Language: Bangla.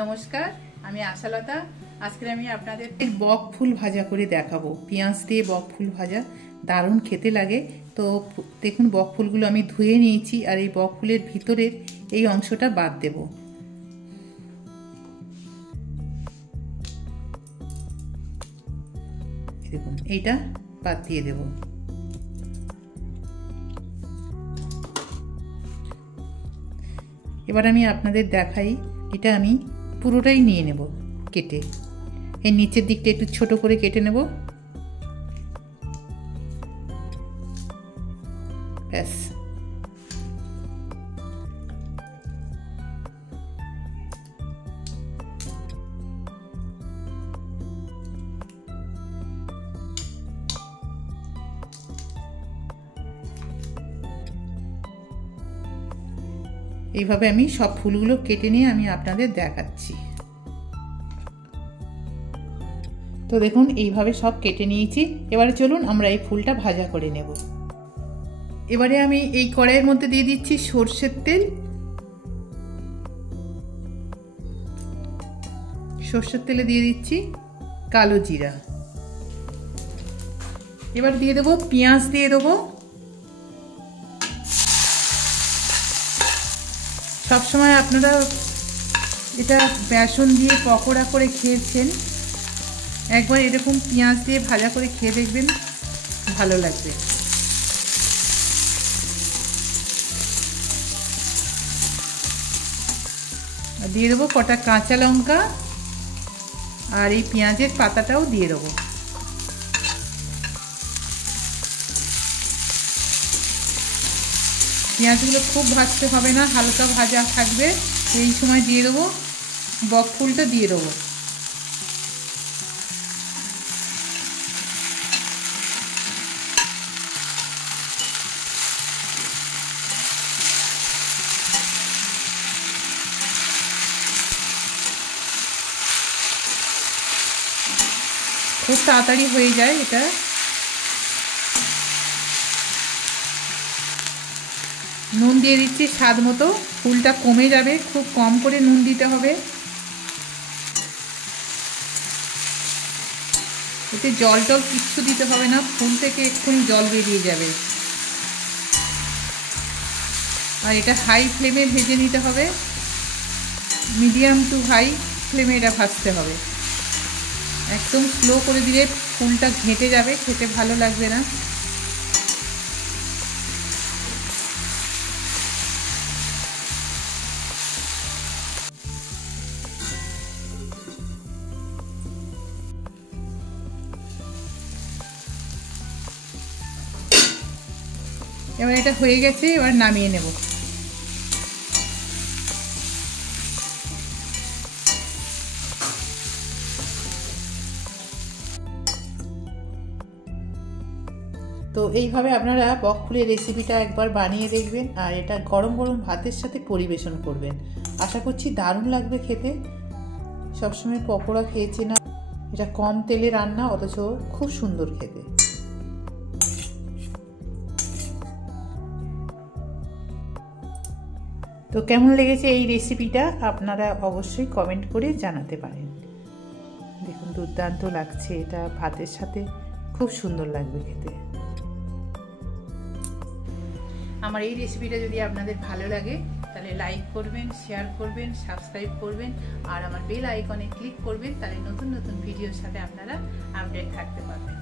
নমস্কার, আমি আশালতা। আজকে আমি আপনাদের বক ফুল ভাজা করে দেখাবো। পেঁয়াজ দিয়ে বক ফুল ভাজা দারুণ খেতে লাগে। তো দেখুন, বক ফুলগুলো আমি ধুয়ে নিয়েছি, আর এই বক ফুলের ভিতরের এই অংশটা বাদ দেব। দেখুন, এইটা বাদ দিয়ে দেব। এবার আমি আপনাদের দেখাই, এটা আমি পুরোটাই নিয়ে নেব কেটে। এর নিচের দিকটা একটু ছোট করে কেটে নেব, ব্যাস। এইভাবে আমি সব ফুলগুলো কেটে নিয়ে আমি আপনাদের দেখাচ্ছি। তো দেখুন, এইভাবে সব কেটে নিয়েছি। এবারে চলুন আমরা এই ফুলটা ভাজা করে নেব। এবারে আমি এই কড়াইয়ের মধ্যে দিয়ে দিচ্ছি সর্ষের তেল। সর্ষের তেলে দিয়ে দিচ্ছি কালো জিরা। এবার দিয়ে দেবো পেঁয়াজ, দিয়ে দেবো। সবসময় আপনারা এটা বেসন দিয়ে পকোড়া করে খেয়েছেন, একবার এরকম পেঁয়াজ দিয়ে ভাজা করে খেয়ে দেখবেন, ভালো লাগবে। দিয়ে দেবো কটা কাঁচা লঙ্কা, আর এই পেঁয়াজের পাতাটাও দিয়ে দেবো। পেঁয়াজগুলো খুব ভাজতে হবে না, হালকা ভাজা থাকবে। এই সময় দিয়ে দেবো বক ফুলটা, দিয়ে দেবো। খুব তাড়াতাড়ি হয়ে যায় এটা। নুন দিয়ে দিচ্ছি স্বাদ মতো। ফুলটা কমে যাবে, খুব কম করে নুন দিতে হবে। এতে জল টল কিচ্ছু দিতে হবে না, ফুল থেকে এক্ষুনি জল বেরিয়ে যাবে। আর এটা হাই ফ্লেমে ভেজে নিতে হবে, মিডিয়াম টু হাই ফ্লেমে এটা ভাজতে হবে। একদম স্লো করে দিলে ফুলটা ঘেঁটে যাবে, খেতে ভালো লাগবে না। এবার এটা হয়ে গেছে, এবার নামিয়ে নেব। তো এইভাবে আপনারা বক ফুলের রেসিপিটা একবার বানিয়ে দেখবেন, আর এটা গরম গরম ভাতের সাথে পরিবেশন করবেন। আশা করছি দারুণ লাগবে খেতে। সবসময় পকোড়া খেয়েছি না, এটা কম তেলে রান্না, অথচ খুব সুন্দর খেতে। তো কেমন লেগেছে এই রেসিপিটা আপনারা অবশ্যই কমেন্ট করে জানাতে পারেন। দেখুন, দুর্দান্ত লাগছে, এটা ভাতের সাথে খুব সুন্দর লাগবে খেতে। আমার এই রেসিপিটা যদি আপনাদের ভালো লাগে, তাহলে লাইক করবেন, শেয়ার করবেন, সাবস্ক্রাইব করবেন, আর আমার বেল আইকনে ক্লিক করবেন। তাহলে নতুন নতুন ভিডিওর সাথে আপনারা আপডেট থাকতে পারবেন।